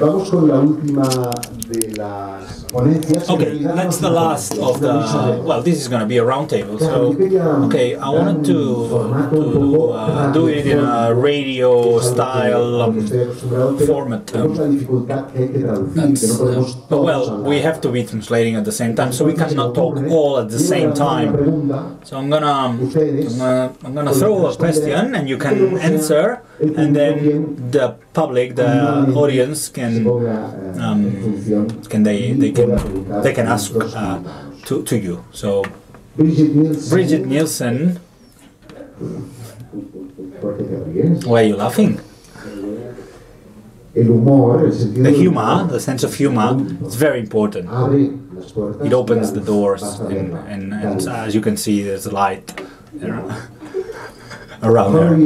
Vamos con la última de las ponencias. Okay, that's the last of the, well, this is going to be a roundtable, so, okay, I wanted to do it in a radio style format. Well, we have to be translating at the same time, so we cannot talk all at the same time. So I'm gonna throw a question and you can answer, and then the public, the audience can ask to you. So Bridgitte Nielsen, why are you laughing? The humor, the sense of humor, is very important. It opens the doors, and as you can see, there's a light around there.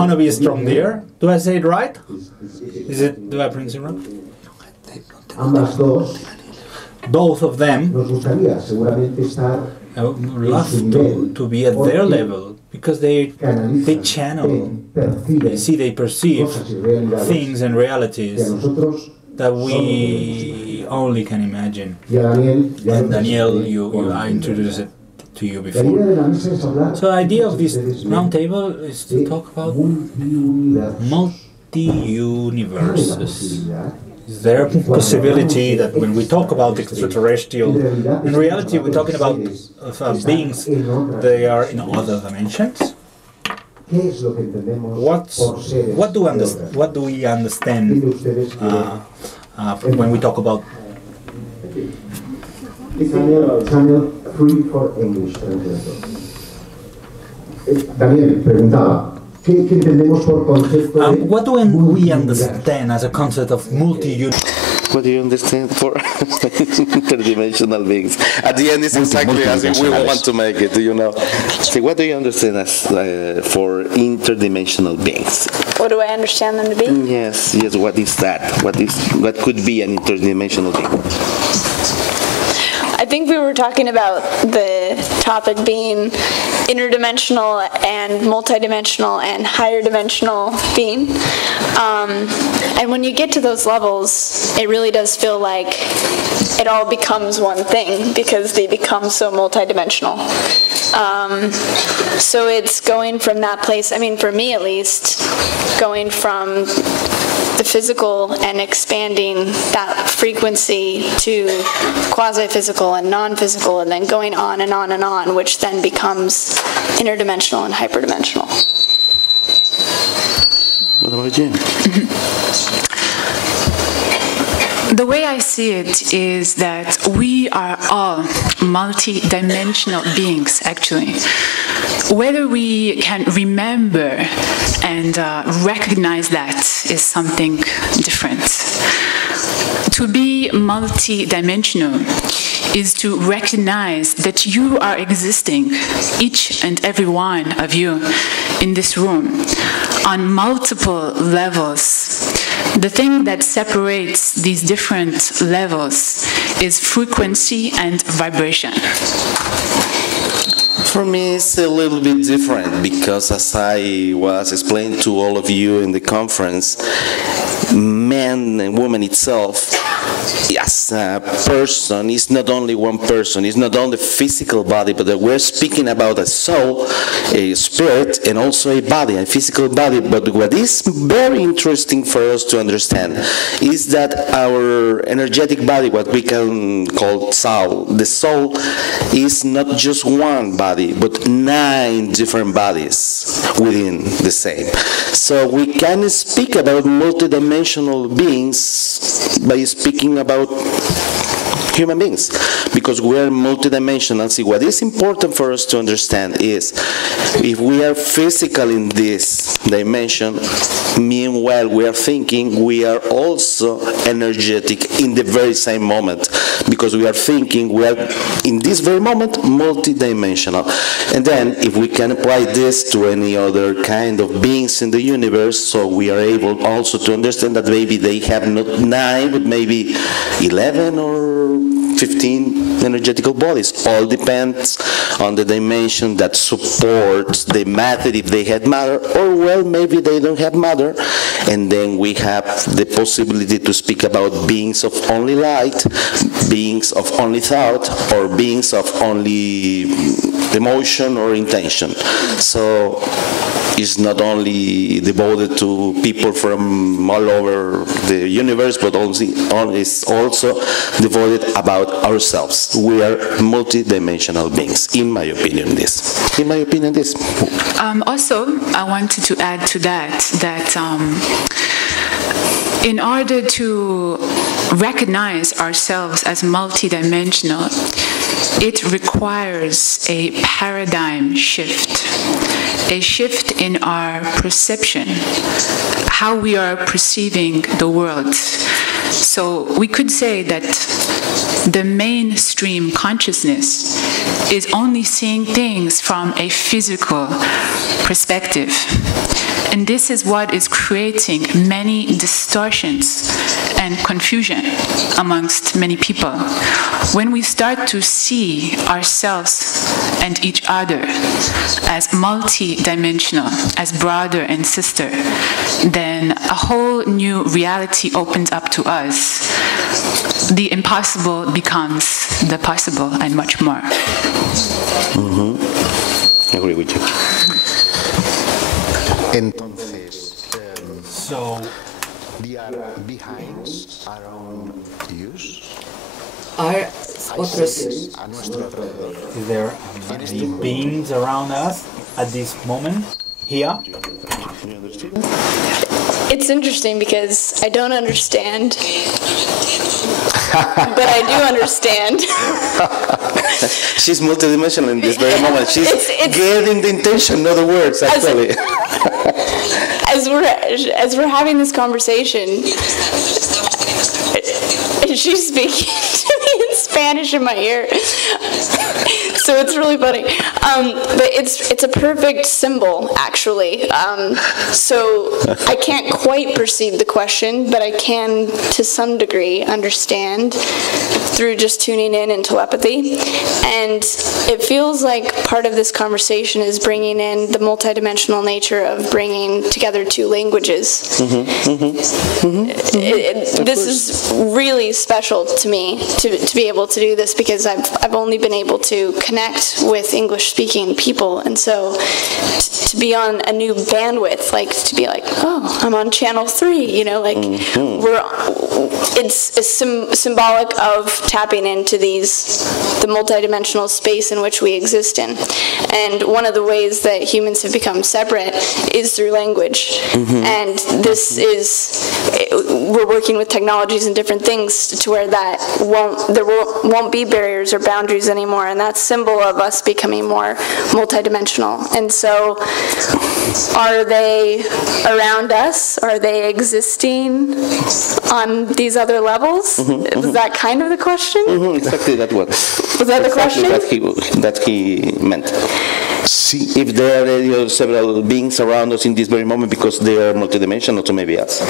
Honovi Strongdeer. Do I say it right? Do I pronounce it right? Both of them would love to be at their level, because they channel, they perceive things and realities that we only can imagine. And Daniel, I introduced it to you before. So the idea of this roundtable is to talk about multi-universes. Is there a possibility that when we talk about extraterrestrial, in reality we're talking about beings, they are in other dimensions? What do we understand when we talk about? Channel 3 for English translator. Daniel preguntaba, ¿qué entendemos por concepto de... What do we understand as a concept of multi-universe? What do you understand for interdimensional beings? At the end, it's exactly as we want to make it, you know. So what do you understand as for interdimensional beings? What do I understand them to be? Yes, what is that? What could be an interdimensional being? I think we were talking about the topic being interdimensional and multidimensional and higher dimensional being. And when you get to those levels, it really does feel like it all becomes one thing, because they become so multidimensional. So it's going from that place, I mean, for me at least, going from the physical and expanding that frequency to quasi-physical and non-physical, and then going on and on and on, which then becomes interdimensional and hyperdimensional. What about you? The way I see it is that we are all multi-dimensional beings, actually. Whether we can remember and recognize that is something different. To be multi-dimensional is to recognize that you are existing, each and every one of you in this room, on multiple levels. The thing that separates these different levels is frequency and vibration. For me, it's a little bit different, because as I was explaining to all of you in the conference, man and woman itself, as a person, is not only one person, it's not only physical body, but that we're speaking about a soul, a spirit, and also a body, a physical body. But what is very interesting for us to understand is that our energetic body, what we can call soul, the soul is not just one body, but 9 different bodies within the same. So we can speak about multidimensional beings by speaking about human beings, because we are multidimensional. See, what is important for us to understand is, if we are physical in this dimension, meanwhile we are thinking, we are also energetic in the very same moment, because we are thinking, we are in this very moment multidimensional. And then if we can apply this to any other kind of beings in the universe, so we are able also to understand that maybe they have not 9, but maybe 11 or 15 energetical bodies. All depends on the dimension that supports the matter, if they had matter, or well, maybe they don't have matter. And then we have the possibility to speak about beings of only light, beings of only thought, or beings of only emotion or intention. So it's not only devoted to people from all over the universe, but it's also devoted about ourselves. We are multidimensional beings, in my opinion, this. In my opinion, this. Also, I wanted to add to that, in order to recognize ourselves as multidimensional, it requires a paradigm shift, a shift in our perception, how we are perceiving the world. So we could say that the mainstream consciousness is only seeing things from a physical perspective. And this is what is creating many distortions and confusion amongst many people. When we start to see ourselves and each other as multi-dimensional, as brother and sister, then a whole new reality opens up to us. The impossible becomes the possible and much more. I agree with you. So, they are behind our own use. are otros, there any beings around us at this moment here? It's interesting because I don't understand, but I do understand. She's multidimensional in this very moment. She's getting the intention, not the words, actually. As we're having this conversation, she's speaking to me in Spanish in my ear. So it's really funny. But it's a perfect symbol, actually. So I can't quite perceive the question, but I can, to some degree, understand through just tuning in and telepathy. And it feels like part of this conversation is bringing in the multidimensional nature of bringing together two languages. This is really special to me to be able to do this, because I've only been able to connect with English-speaking people, and so to be on a new bandwidth, like to be like, oh, I'm on channel 3, you know, like it's symbolic of tapping into the multidimensional space in which we exist in. And one of the ways that humans have become separate is through language. And this is, we're working with technologies and different things to where there won't be barriers or boundaries anymore, and that's symbol of us becoming more multidimensional. And so, are they around us? Are they existing on these other levels? Was that kind of the question? Exactly that one. Was that the question? That he meant. If there are several beings around us in this very moment because they are multidimensional, so maybe us.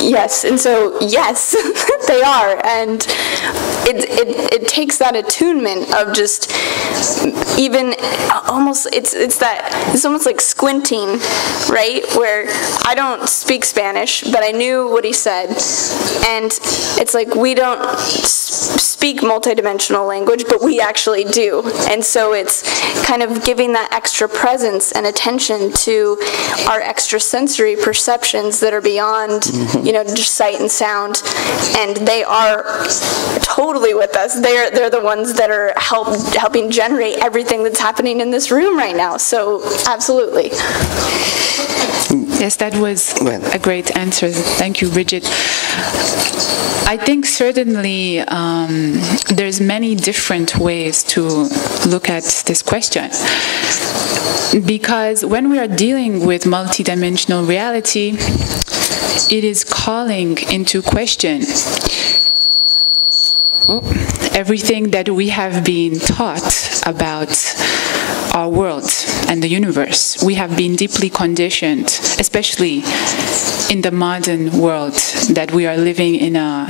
Yes, and so yes, they are, and it takes that attunement of just even almost it's almost like squinting, right? Where I don't speak Spanish, but I knew what he said, and it's like we don't speak multidimensional language, but we actually do, and so it's kind of giving that extra presence and attention to our extrasensory perceptions that are beyond, you know, just sight and sound, and they are totally with us. They're the ones that are helping generate everything that's happening in this room right now. So absolutely. Yes, that was a great answer. Thank you, Bridgitte. I think certainly there's many different ways to look at this question, because when we are dealing with multidimensional reality, it is calling into question everything that we have been taught about our world and the universe. We have been deeply conditioned, especially in the modern world, that we are living in a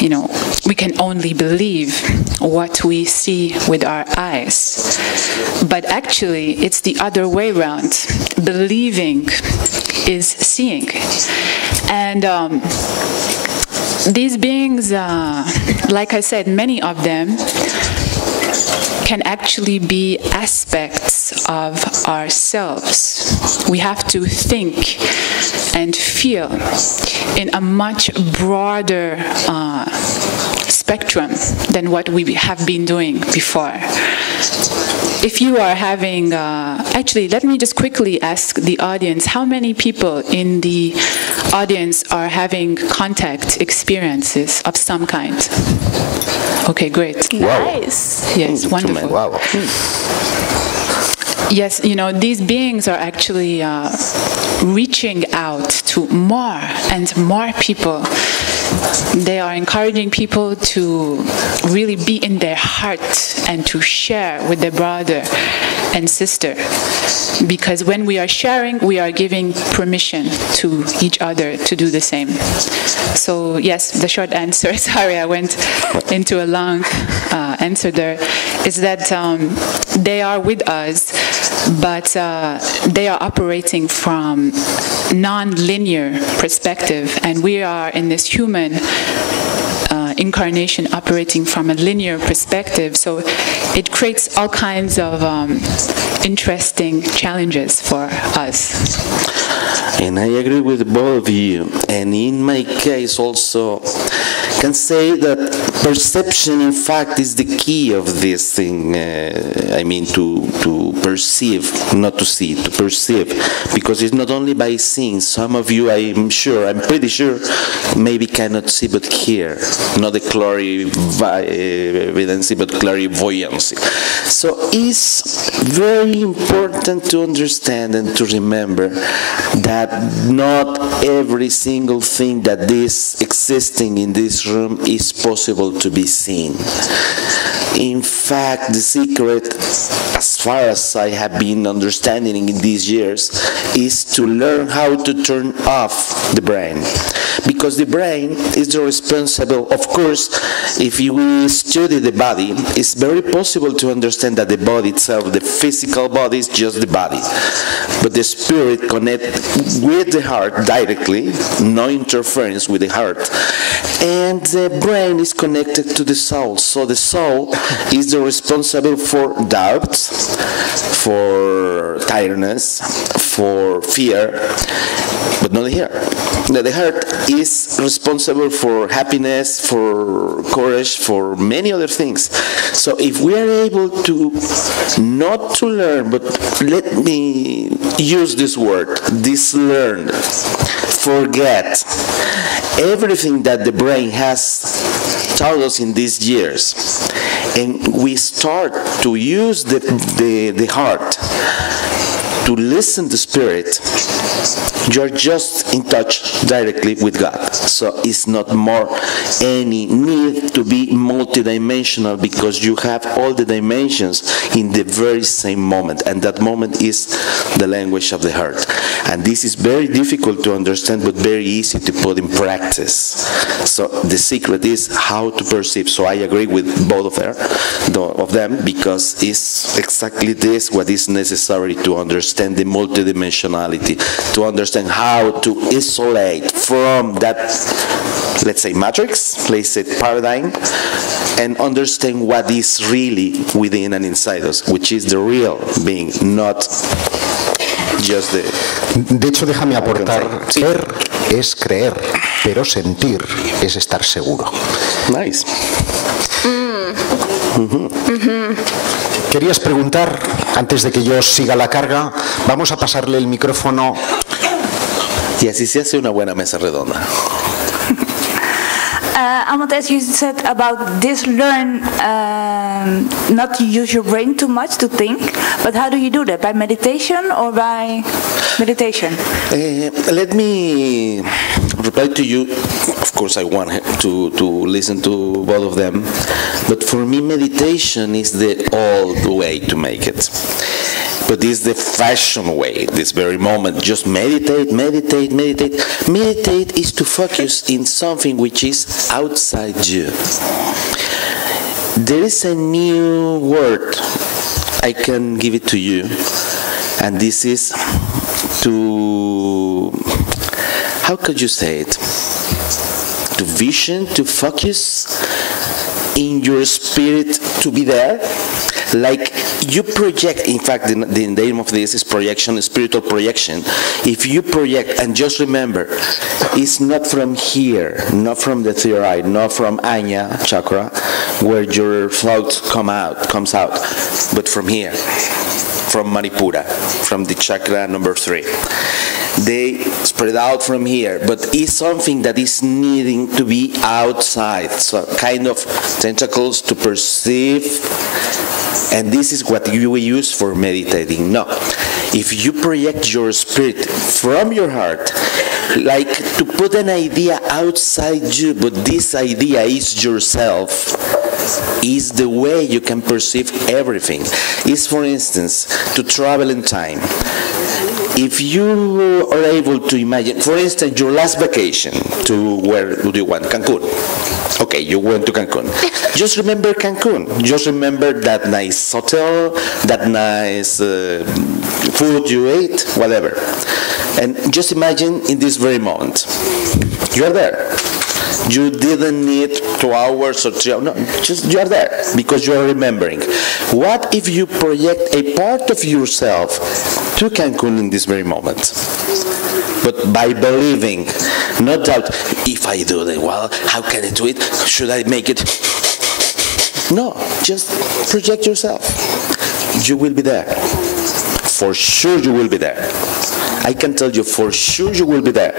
we can only believe what we see with our eyes. But actually, it's the other way around. Believing is seeing. And these beings, like I said, many of them can actually be aspects of ourselves. We have to think and feel in a much broader spectrum than what we have been doing before. If you are having, actually, let me just quickly ask the audience, how many people in the audience are having contact experiences of some kind? Okay, great. Nice. Yes, wonderful. Wow. Yes, these beings are actually reaching out to more and more people. They are encouraging people to really be in their heart and to share with their brother and sister. Because when we are sharing, we are giving permission to each other to do the same. So yes, the short answer, sorry, I went into a long answer there, is that they are with us, but they are operating from non-linear perspective, and we are in this human incarnation operating from a linear perspective. So it creates all kinds of interesting challenges for us. And I agree with both of you. And in my case also, can say that perception, in fact, is the key of this thing. I mean, to perceive, not to see, to perceive. Because it's not only by seeing. Some of you, I'm pretty sure, maybe cannot see but hear. Not the clairvoyancy, but clairvoyancy. So it's very important to understand and to remember that not every single thing that is existing in this room is possible to be seen. In fact, the secret, as far as I have been understanding in these years, is to learn how to turn off the brain. Because the brain is the responsible, of course, if we study the body, it's very possible to understand that the body itself, the physical body, is just the body. But the spirit connects with the heart directly, no interference with the heart. And the brain is connected to the soul. So the soul is the responsible for doubt, for tiredness, for fear, but not the heart. The heart is responsible for happiness, for courage, for many other things. So if we are able to, not to learn, but let me use this word, dislearn, forget everything that the brain has taught us in these years, and we start to use the heart to listen to spirit, you're just in touch directly with God. So it's not more any need to be multidimensional, because you have all the dimensions in the very same moment, and that moment is the language of the heart. And this is very difficult to understand, but very easy to put in practice. So the secret is how to perceive. So I agree with both of them, because it's exactly this what is necessary to understand the multidimensionality, to understand how to isolate from that, let's say, matrix, let's say paradigm, and understand what is really within and inside us, which is the real being, not just the... De hecho, déjame aportar, ver es creer, pero sentir es estar seguro. Nice. Querías preguntar, antes de que yo siga la carga, vamos a pasarle el micrófono. Y así se hace una buena mesa redonda. As you said about this, learn not to use your brain too much to think, but how do you do that? By meditation or by meditation? Let me reply to you. Of course, I want to listen to both of them, but for me, meditation is the old way to make it. But this is the fashion way, this very moment. Just meditate, meditate, meditate. Meditate is to focus in something which is outside you. There is a new word, I can give it to you, and this is to, how could you say it? To vision, to focus in your spirit, to be there. Like you project, in fact, the name of this is projection, spiritual projection. If you project, and just remember, it's not from here, not from the third eye, not from Ajna chakra, where your thoughts comes out, but from here, from Manipura, from the chakra number 3. They spread out from here, but it's something that is needing to be outside, so kind of tentacles to perceive. And this is what you will use for meditating. No, if you project your spirit from your heart, like to put an idea outside you, but this idea is yourself, is the way you can perceive everything. Is, for instance, to travel in time. If you are able to imagine, for instance, your last vacation to where do you want? Cancun. Okay, you went to Cancun. Just remember Cancun. Just remember that nice hotel, that nice food you ate, whatever. And just imagine in this very moment, you're there. You didn't need 2 hours or 3 hours. No, just you are there because you are remembering. What if you project a part of yourself to Cancun in this very moment? But by believing, not doubt, if I do that, well, how can I do it? Should I make it? No, just project yourself. You will be there. For sure you will be there. I can tell you for sure you will be there.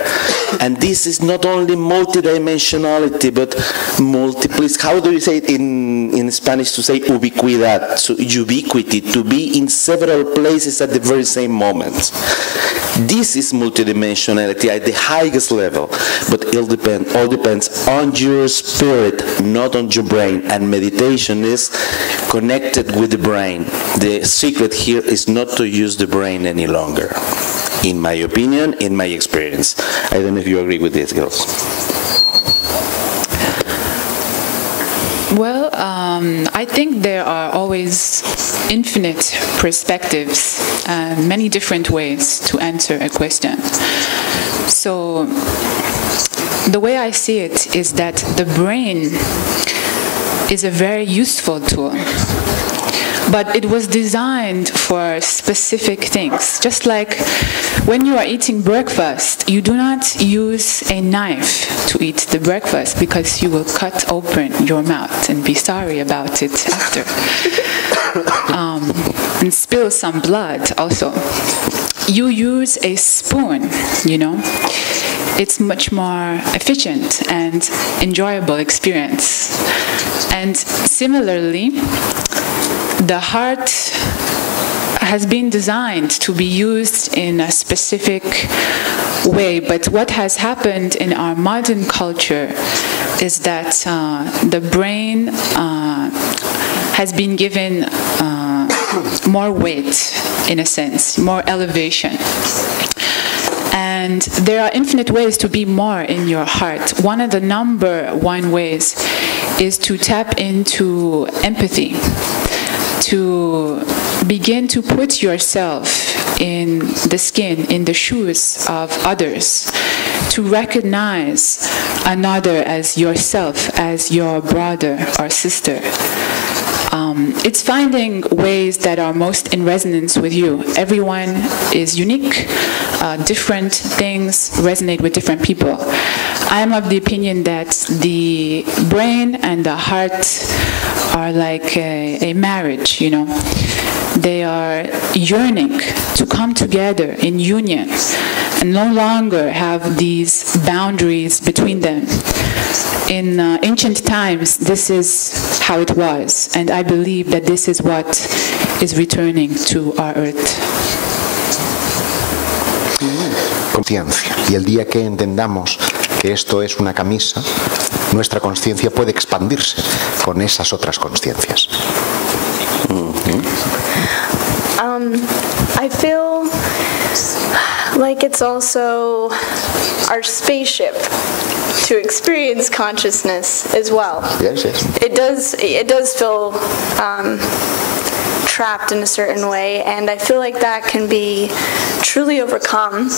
And this is not only multidimensionality, but multiplicity. How do you say it in Spanish to say ubiquidad? So ubiquity, to be in several places at the very same moment. This is multidimensionality at the highest level, but it all depends on your spirit, not on your brain. And meditation is connected with the brain. The secret here is not to use the brain any longer. In my opinion, in my experience. I don't know if you agree with this, girls. Well, I think there are always infinite perspectives and many different ways to answer a question. So the way I see it is that the brain is a very useful tool. But it was designed for specific things. Just like when you are eating breakfast, you do not use a knife to eat the breakfast because you will cut open your mouth and be sorry about it after. And spill some blood also. You use a spoon, you know. It's much more efficient and enjoyable experience. And similarly, the heart has been designed to be used in a specific way, but what has happened in our modern culture is that the brain has been given more weight, in a sense, more elevation. And there are infinite ways to be more in your heart. One of the number one ways is to tap into empathy, to begin to put yourself in the skin, in the shoes of others, to recognize another as yourself, as your brother or sister. It's finding ways that are most in resonance with you. Everyone is unique. Different things resonate with different people. I'm of the opinion that the brain and the heart are like a marriage, you know. They are yearning to come together in union and no longer have these boundaries between them. In ancient times, this is how it was, and I believe that this is what is returning to our earth. Conciencia. Y el día que entendamos que esto es una camisa, nuestra conciencia puede expandirse con esas otras conciencias. like it's also our spaceship to experience consciousness as well. Yes, yes. It does feel trapped in a certain way, and I feel like that can be truly overcome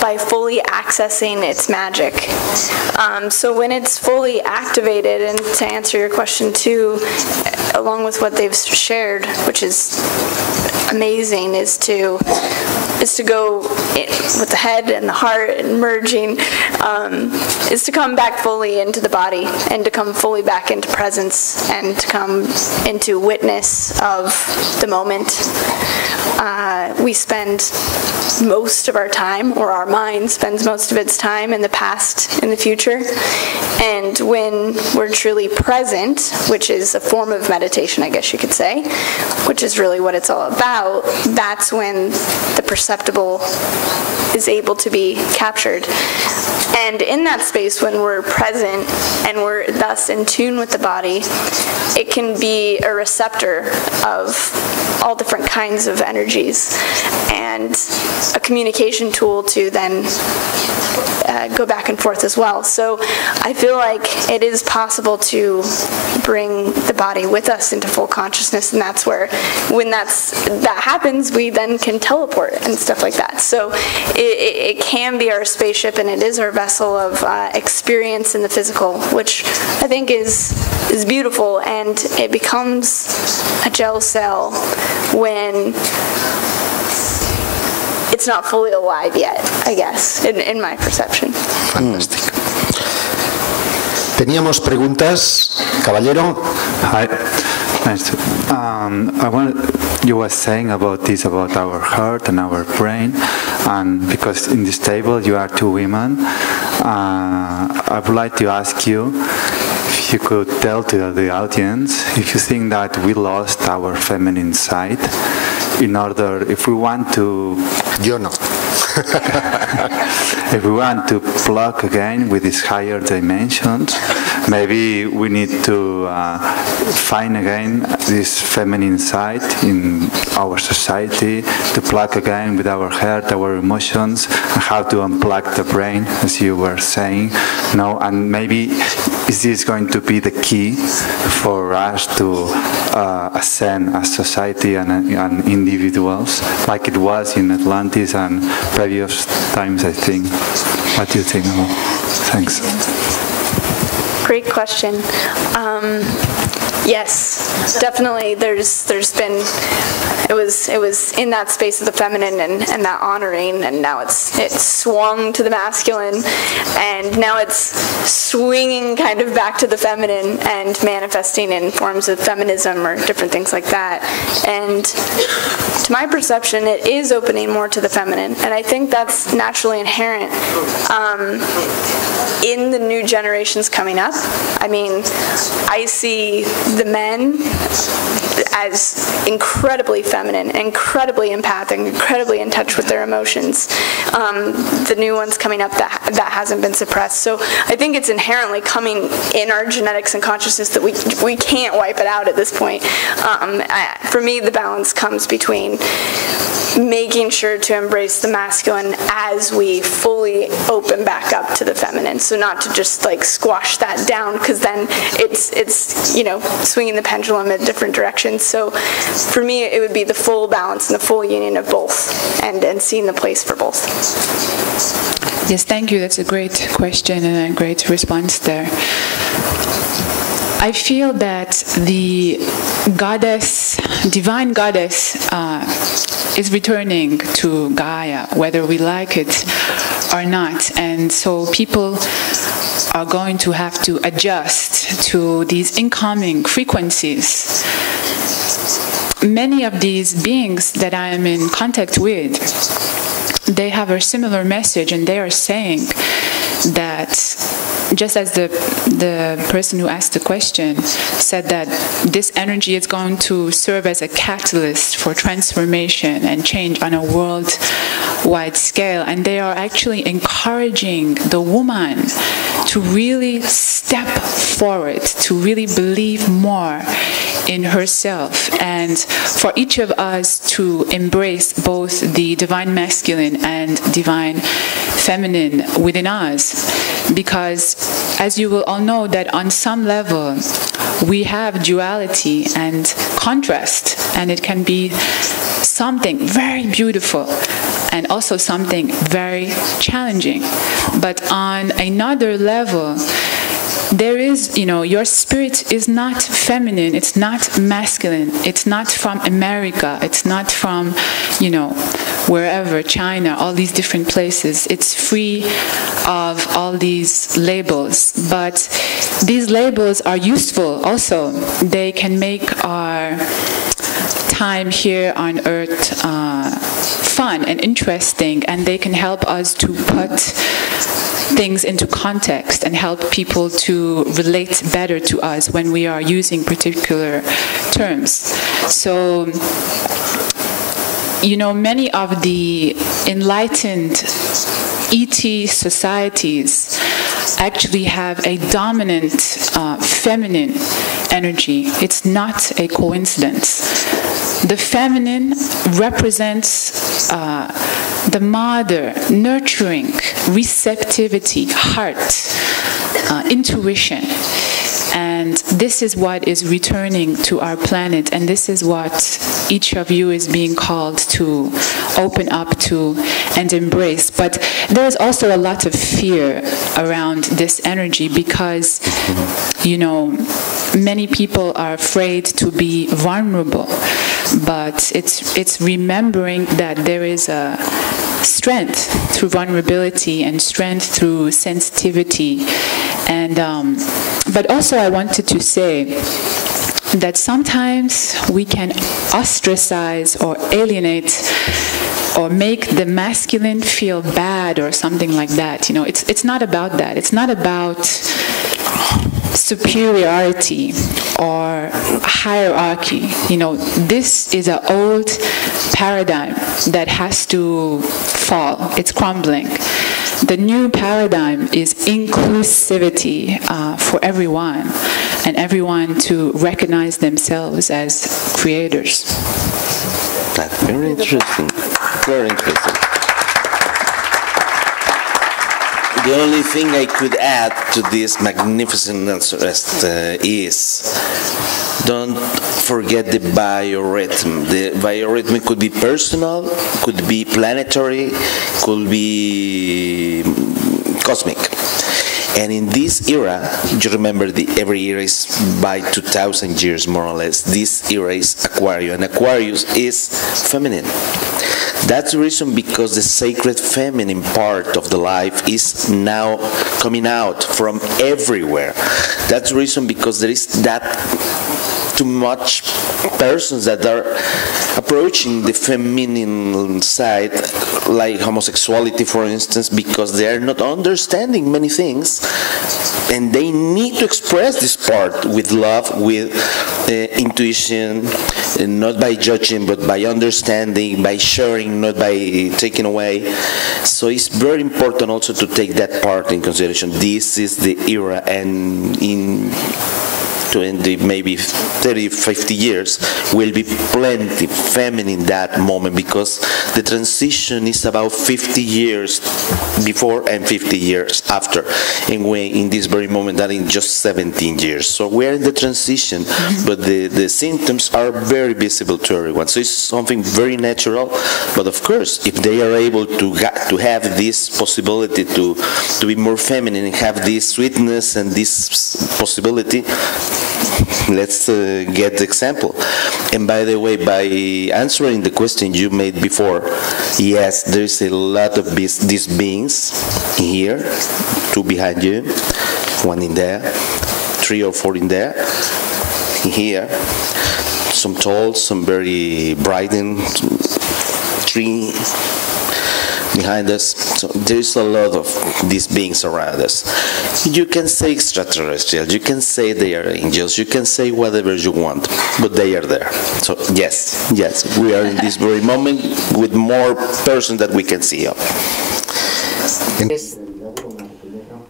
by fully accessing its magic. So when it's fully activated, and to answer your question too, along with what they've shared, which is amazing, is to go with the head and the heart and merging, is to come back fully into the body and to come fully back into presence and to come into witness of the moment. We spend most of our time, or our mind spends most of its time, in the past, in the future. And when we're truly present, which is a form of meditation, I guess you could say, which is really what it's all about, that's when the perceptible is able to be captured. And in that space, when we're present and we're thus in tune with the body, it can be a receptor of all different kinds of energies and a communication tool to then go back and forth as well. So I feel like it is possible to bring the body with us into full consciousness, and that's where, when that happens, we then can teleport and stuff like that. So it can be our spaceship, and it is our vessel of experience in the physical, which I think is beautiful, and it becomes a gel cell when it's not fully alive yet, I guess, in my perception. Fantástico. Teníamos preguntas, caballero. Hi. Nice to, you were saying about this, about our heart and our brain, and because in this table you are two women, I would like to ask you if you could tell to the audience if you think that we lost our feminine side in order, if we want to... Yo no. If we want to plug again with these higher dimensions, maybe we need to find again this feminine side in our society, to plug again with our heart, our emotions, and how to unplug the brain, as you were saying. No, and maybe is this going to be the key for us to ascend as society and individuals, like it was in Atlantis and previous times, I think. What do you think? Thanks. Great question. Yes, definitely. There's been, it was in that space of the feminine and that honoring, and now it's swung to the masculine, and now it's swinging kind of back to the feminine and manifesting in forms of feminism or different things like that. And to my perception, it is opening more to the feminine, and I think that's naturally inherent in the new generations coming up. I mean, I see the men as incredibly feminine, incredibly empathic, incredibly in touch with their emotions. The new ones coming up, that hasn't been suppressed. So I think it's inherently coming in our genetics and consciousness that we can't wipe it out at this point. For me, the balance comes between making sure to embrace the masculine as we fully open back up to the feminine. So not to just like squash that down, because then it's you know, swinging the pendulum in different directions. So for me, it would be the full balance and the full union of both, and seeing the place for both. Yes, thank you. That's a great question and a great response there. I feel that the goddess, divine goddess, is returning to Gaia, whether we like it or not. And so people are going to have to adjust to these incoming frequencies. Many of these beings that I am in contact with, they have a similar message, and they are saying that, just as the person who asked the question said, that this energy is going to serve as a catalyst for transformation and change on a worldwide scale, and they are actually encouraging the woman to really step forward, to really believe more in herself, and for each of us to embrace both the divine masculine and divine feminine within us, because as you will all know that on some level we have duality and contrast, and it can be something very beautiful and also something very challenging. But on another level, there is, your spirit is not feminine, it's not masculine, it's not from America, it's not from, wherever, China, all these different places. It's free of all these labels. But these labels are useful also. They can make our time here on Earth fun and interesting, and they can help us to put things into context and help people to relate better to us when we are using particular terms. So, many of the enlightened ET societies actually have a dominant feminine energy. It's not a coincidence. The feminine represents the mother, nurturing, receptivity, heart, intuition. And this is what is returning to our planet, and this is what each of you is being called to open up to and embrace. But there's also a lot of fear around this energy because, many people are afraid to be vulnerable. But it's remembering that there is a strength through vulnerability and strength through sensitivity. And but also I wanted to say that sometimes we can ostracize or alienate or make the masculine feel bad or something like that. It's not about that. It's not about superiority or hierarchy. This is an old paradigm that has to fall. It's crumbling. The new paradigm is inclusivity for everyone, and everyone to recognize themselves as creators. That's very interesting. Very interesting. The only thing I could add to this magnificent answer is don't forget the biorhythm. The biorhythm could be personal, could be planetary, could be cosmic. And in this era, you remember every era is by 2,000 years more or less. This era is Aquarius, and Aquarius is feminine. That's the reason because the sacred feminine part of the life is now coming out from everywhere. That's the reason because there is that too much persons that are approaching the feminine side, like homosexuality, for instance, because they are not understanding many things, and they need to express this part with love, with intuition, not by judging, but by understanding, by sharing, not by taking away. So it's very important also to take that part in consideration. This is the era, and in 20, maybe 30, 50 years, will be plenty feminine in that moment, because the transition is about 50 years before and 50 years after. And we, in this very moment, that in just 17 years. So we're in the transition, but the symptoms are very visible to everyone. So it's something very natural. But of course, if they are able to have this possibility to be more feminine and have this sweetness and this possibility, let's get the example. And by the way, by answering the question you made before, yes, there's a lot of these beings here, 2 behind you, 1 in there, 3 or 4 in there, here, some tall, some very bright, and 3 behind us. So there's a lot of these beings around us. You can say extraterrestrial, you can say they are angels, you can say whatever you want, but they are there. So yes, we are in this very moment with more persons that we can see of.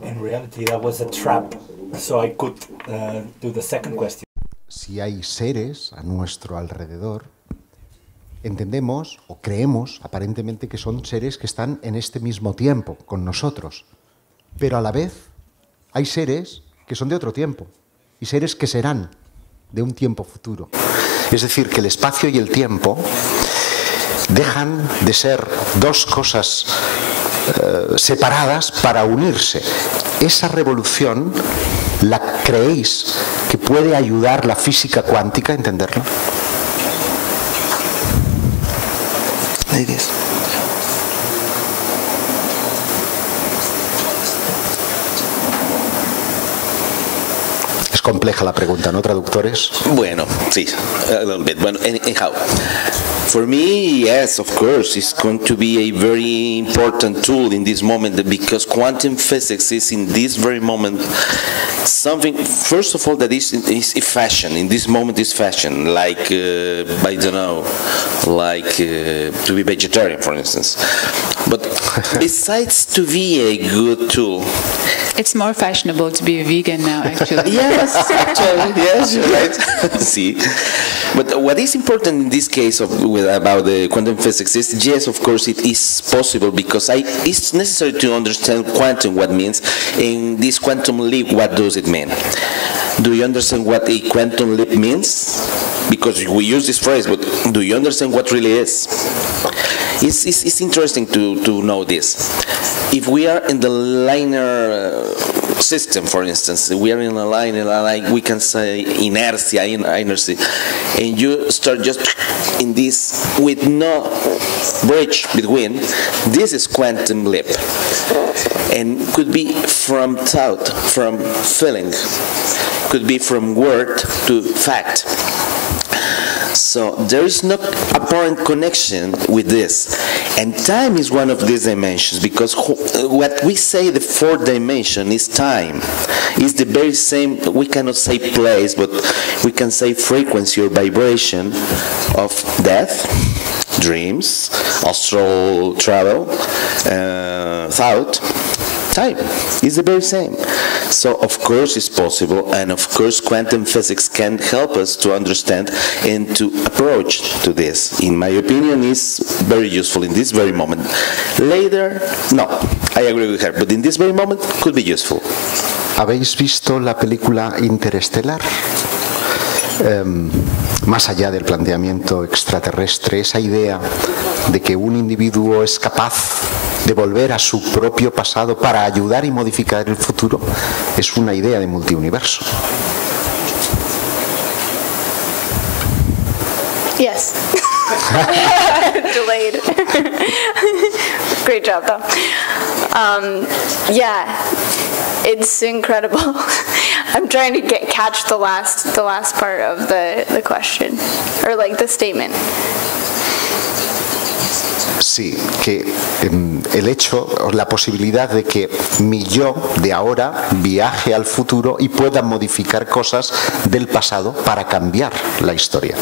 And reality, that was a trap, so I could do the second question. Si hay seres a nuestro alrededor, entendemos o creemos aparentemente que son seres que están en este mismo tiempo con nosotros, pero a la vez hay seres que son de otro tiempo y seres que serán de un tiempo futuro. Es decir, que el espacio y el tiempo dejan de ser dos cosas separadas para unirse. Esa revolución, ¿la creéis que puede ayudar la física cuántica a entenderlo? Es compleja la pregunta, ¿no, traductores? Bueno, sí, a little bit. But anyhow, for me, yes, of course, it's going to be a very important tool in this moment because quantum physics is in this very moment something, first of all, that is fashion. In this moment is fashion, like, I don't know, like to be vegetarian, for instance. But besides to be a good tool, it's more fashionable to be a vegan now, actually. Yes, actually, yes, you're right. See, but what is important in this case about the quantum physics is, yes, of course, it is possible because it's necessary to understand quantum, what means, in this quantum leap, what does it mean? Do you understand what a quantum leap means? Because we use this phrase, but do you understand what really is? It's interesting to know this. If we are in the linear system, for instance, we are in a line, like we can say inertia, and you start just in this with no bridge between, this is quantum leap. And could be from thought, from feeling, could be from word to fact. So there is no apparent connection with this. And time is one of these dimensions because what we say the fourth dimension is time. It's the very same, we cannot say place, but we can say frequency or vibration of death, dreams, astral travel, thought. Time is the very same. So of course it's possible, and of course quantum physics can help us to understand and to approach to this. In my opinion, is very useful in this very moment. Later, no, I agree with her, but in this very moment could be useful. ¿Habéis visto la película Interestelar? Más allá del planteamiento extraterrestre, esa idea de que un individuo es capaz de volver a su propio pasado para ayudar y modificar el futuro, es una idea de multiuniverso. Yes. Delayed. Great job, though. Yeah, it's incredible. I'm trying to catch the last part of the question, or like the statement. Sí, que el hecho, la posibilidad de que mi yo de ahora viaje al futuro y pueda modificar cosas del pasado para cambiar la historia.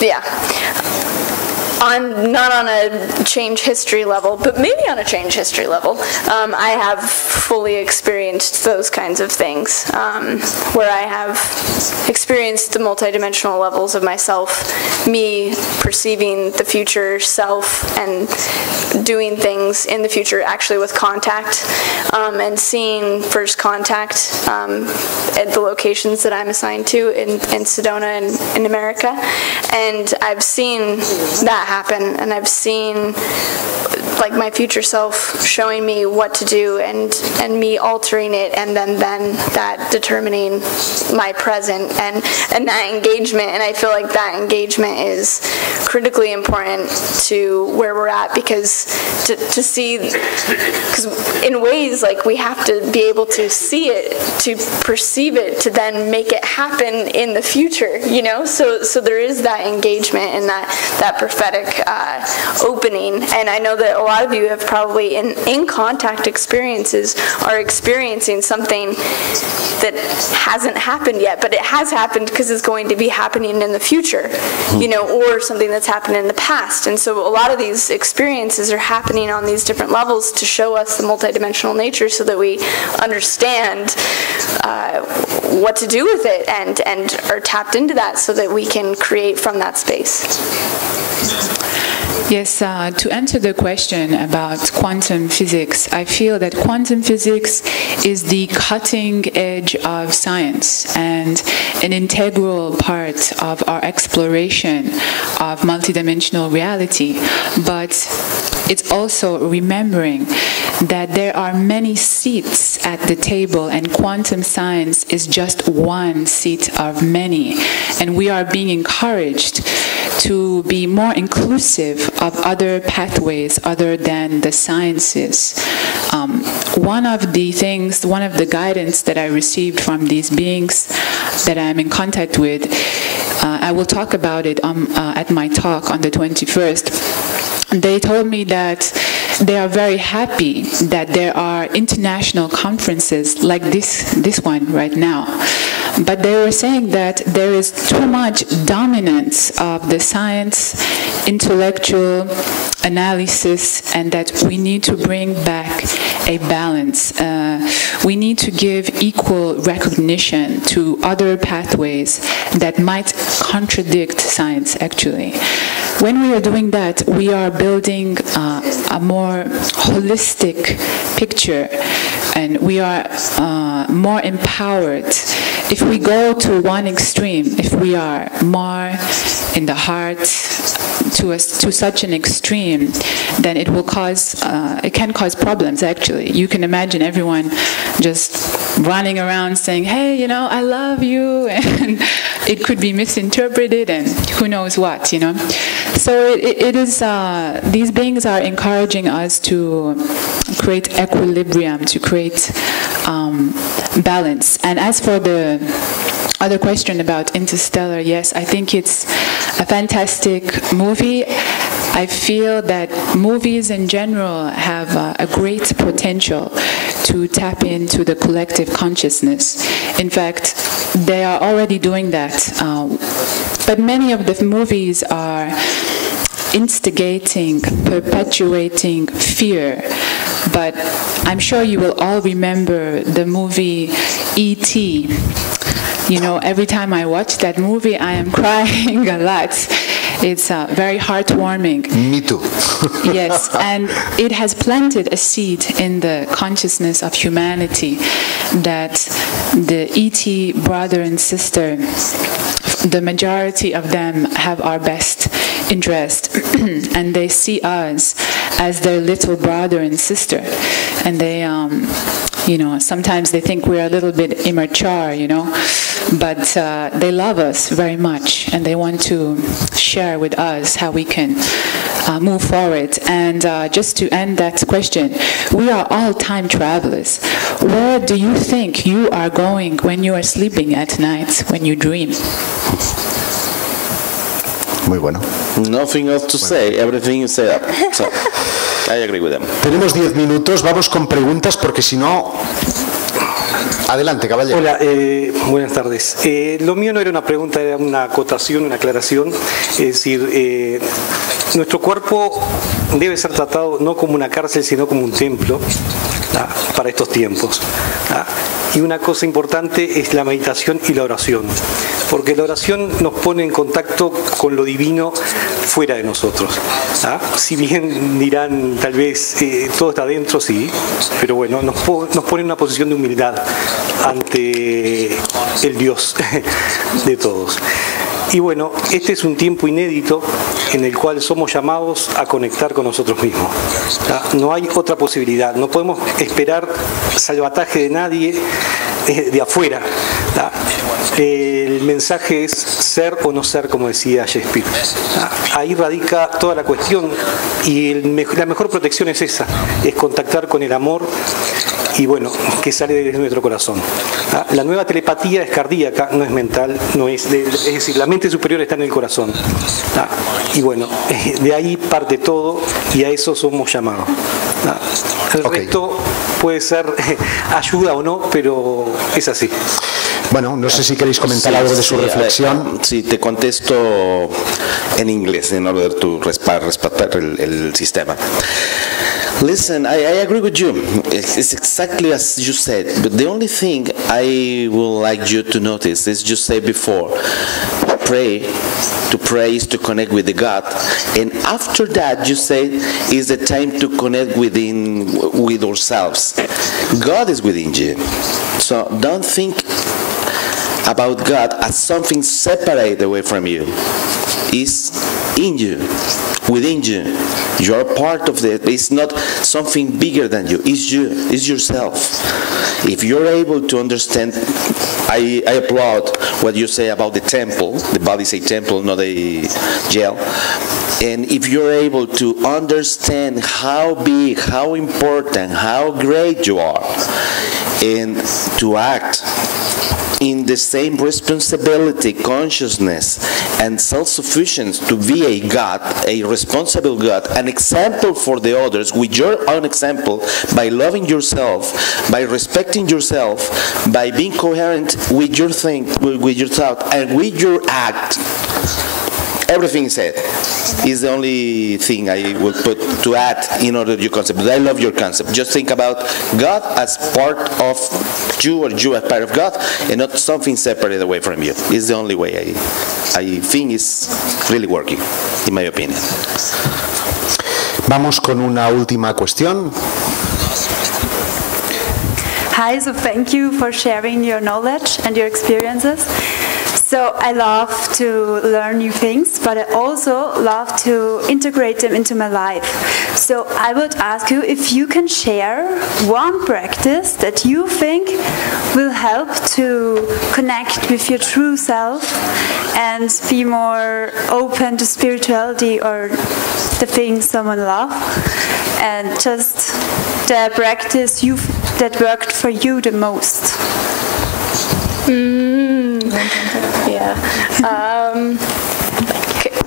Yeah. Not on a change history level, but maybe on a change history level. I have fully experienced those kinds of things, where I have experienced the multidimensional levels of myself, me perceiving the future self and doing things in the future actually with contact, and seeing first contact at the locations that I'm assigned to in Sedona and in America. And I've seen that happen, and I've seen like my future self showing me what to do and me altering it, and then that determining my present and that engagement. And I feel like that engagement is critically important to where we're at, because to see, because in ways like we have to be able to see it, to perceive it, to then make it happen in the future, you know. So there is that engagement and that prophetic opening. And I know that a lot of you have probably in contact experiences are experiencing something that hasn't happened yet, but it has happened because it's going to be happening in the future, you know, or something that's happened in the past. And so a lot of these experiences are happening on these different levels to show us the multidimensional nature so that we understand what to do with it and are tapped into that so that we can create from that space. Yes, to answer the question about quantum physics, I feel that quantum physics is the cutting edge of science and an integral part of our exploration of multidimensional reality. But it's also remembering that there are many seats at the table, and quantum science is just one seat of many. And we are being encouraged to be more inclusive of other pathways other than the sciences. One of the guidance that I received from these beings that I'm in contact with, I will talk about it at my talk on the 21st. They told me that they are very happy that there are international conferences like this one right now. But they were saying that there is too much dominance of the science, intellectual analysis, and that we need to bring back a balance. We need to give equal recognition to other pathways that might contradict science, actually. When we are doing that, we are building a more holistic picture, and we are more empowered. If we go to one extreme, if we are more in the heart to such an extreme, then it will it can cause problems, actually. You can imagine everyone just running around saying, hey, you know, I love you, and it could be misinterpreted and who knows what, you know. So it is, these beings are encouraging us to create equilibrium, to create balance. And as for the other question about Interstellar, yes, I think it's a fantastic movie. I feel that movies in general have a great potential to tap into the collective consciousness. In fact, they are already doing that. But many of the movies are instigating, perpetuating fear. But I'm sure you will all remember the movie E.T. You know, every time I watch that movie, I am crying a lot. It's very heartwarming. Me too. Yes, and it has planted a seed in the consciousness of humanity that the E.T. brother and sister, the majority of them have our best interest, and they see us as their little brother and sister. And they, you know, sometimes they think we're a little bit immature, you know, but they love us very much, and they want to share with us how we can move forward. And just to end that question, we are all time travelers. Where do you think you are going when you are sleeping at night, when you dream? Muy bueno. Nothing else to say, everything you said. So, I agree with them. Tenemos 10 minutos, vamos con preguntas porque si no... Adelante, caballero. Hola, buenas tardes. Lo mío no era una pregunta, era una acotación, una aclaración. Es decir, nuestro cuerpo debe ser tratado no como una cárcel, sino como un templo para estos tiempos. Y una cosa importante es la meditación y la oración, porque la oración nos pone en contacto con lo divino fuera de nosotros. Si bien dirán, tal vez todo está dentro, sí, pero bueno, nos pone en una posición de humildad ante el Dios de todos. Y bueno, este es un tiempo inédito en el cual somos llamados a conectar con nosotros mismos. No hay otra posibilidad, no podemos esperar salvataje de nadie de afuera. El mensaje es ser o no ser, como decía Shakespeare. Ahí radica toda la cuestión, y la mejor protección es esa, es contactar con el amor y bueno, que sale de nuestro corazón. La nueva telepatía es cardíaca, no es mental, no es decir, la mente superior está en el corazón. Y bueno, de ahí parte todo y a eso somos llamados. El resto puede ser ayuda o no, pero es así. Bueno, no sé si queréis comentar algo de su reflexión. Sí, te contesto en inglés en orden de respetar el sistema. Listen, I agree with you. It's exactly as you said. But the only thing I would like you to notice is you said before, pray. To pray is to connect with the God, and after that you say is the time to connect with ourselves. God is within you, so don't think about God as something separate away from you. It's in you, within you. You are part of it. It's not something bigger than you. It's you. It's yourself. If you're able to understand, I applaud what you say about the temple. The body is a temple, not a jail. And if you're able to understand how big, how important, how great you are, and to act in the same responsibility, consciousness, and self-sufficiency to be a God, a responsible God, an example for the others with your own example, by loving yourself, by respecting yourself, by being coherent with your with your thought, and with your act. Everything said is the only thing I would put to add in order to your concept. But I love your concept. Just think about God as part of you, or you as part of God, and not something separated away from you. It's the only way I think is really working, in my opinion. Vamos con una última cuestión. Hi, so thank you for sharing your knowledge and your experiences. So I love to learn new things, but I also love to integrate them into my life. So I would ask you if you can share one practice that you think will help to connect with your true self and be more open to spirituality or the things someone loves, and just the practice that worked for you the most.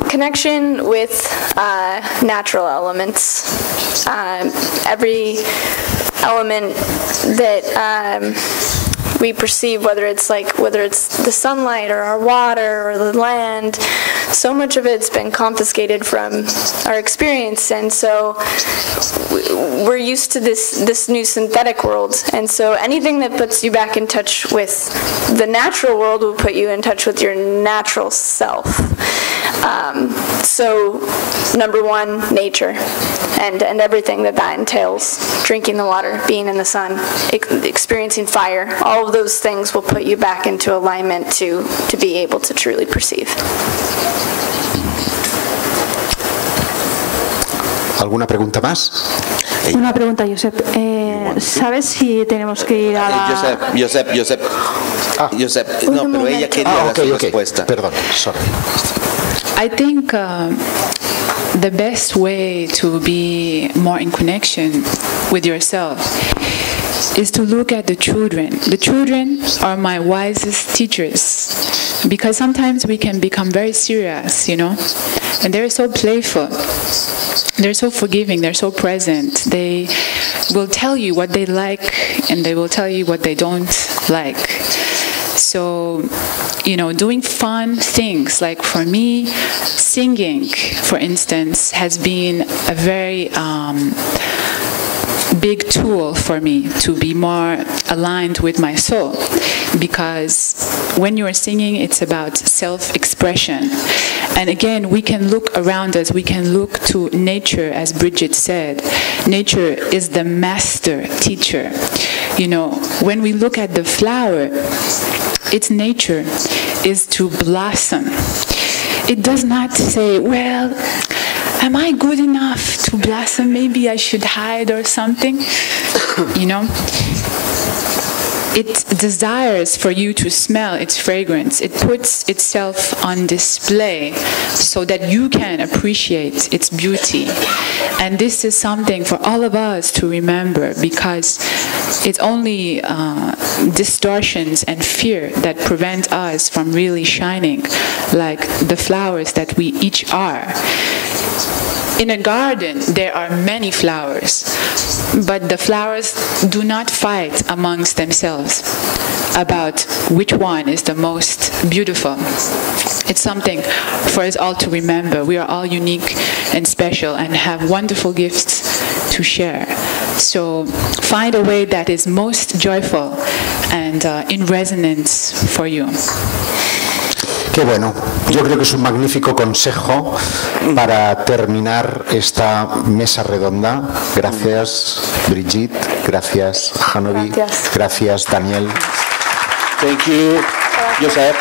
Connection with natural elements. Every element that we perceive, whether it's the sunlight or our water or the land, so much of it's been confiscated from our experience, and so we're used to this new synthetic world, and so anything that puts you back in touch with the natural world will put you in touch with your natural self. So number one, nature, and everything that entails: drinking the water, being in the sun, experiencing fire. All of those things will put you back into alignment to be able to truly perceive. ¿Alguna pregunta más? Una pregunta, Josep. ¿Sabes si tenemos que ir a la... Josep. No, pero ella quería dar su respuesta. Perdón, sorry. I think the best way to be more in connection with yourself is to look at the children. The children are my wisest teachers, because sometimes we can become very serious, you know, and they're so playful. They're so forgiving, they're so present. They will tell you what they like, and they will tell you what they don't like. So, you know, doing fun things, like for me, singing, for instance, has been a very big tool for me to be more aligned with my soul, because when you are singing, it's about self-expression. And again, we can look around us, we can look to nature, as Bridgitte said. Nature is the master teacher. You know, when we look at the flower, its nature is to blossom. It does not say, well, am I good enough to blossom? Maybe I should hide or something, you know? it desires for you to smell its fragrance. It puts itself on display so that you can appreciate its beauty. And this is something for all of us to remember, because it's only distortions and fear that prevent us from really shining like the flowers that we each are. In a garden, there are many flowers, but the flowers do not fight amongst themselves about which one is the most beautiful. It's something for us all to remember. We are all unique and special and have wonderful gifts to share. So find a way that is most joyful and in resonance for you. Qué bueno. Yo creo que es un magnífico consejo para terminar esta mesa redonda. Gracias, Bridgitte. Gracias, Honovi. Gracias, Daniel. Thank you, José.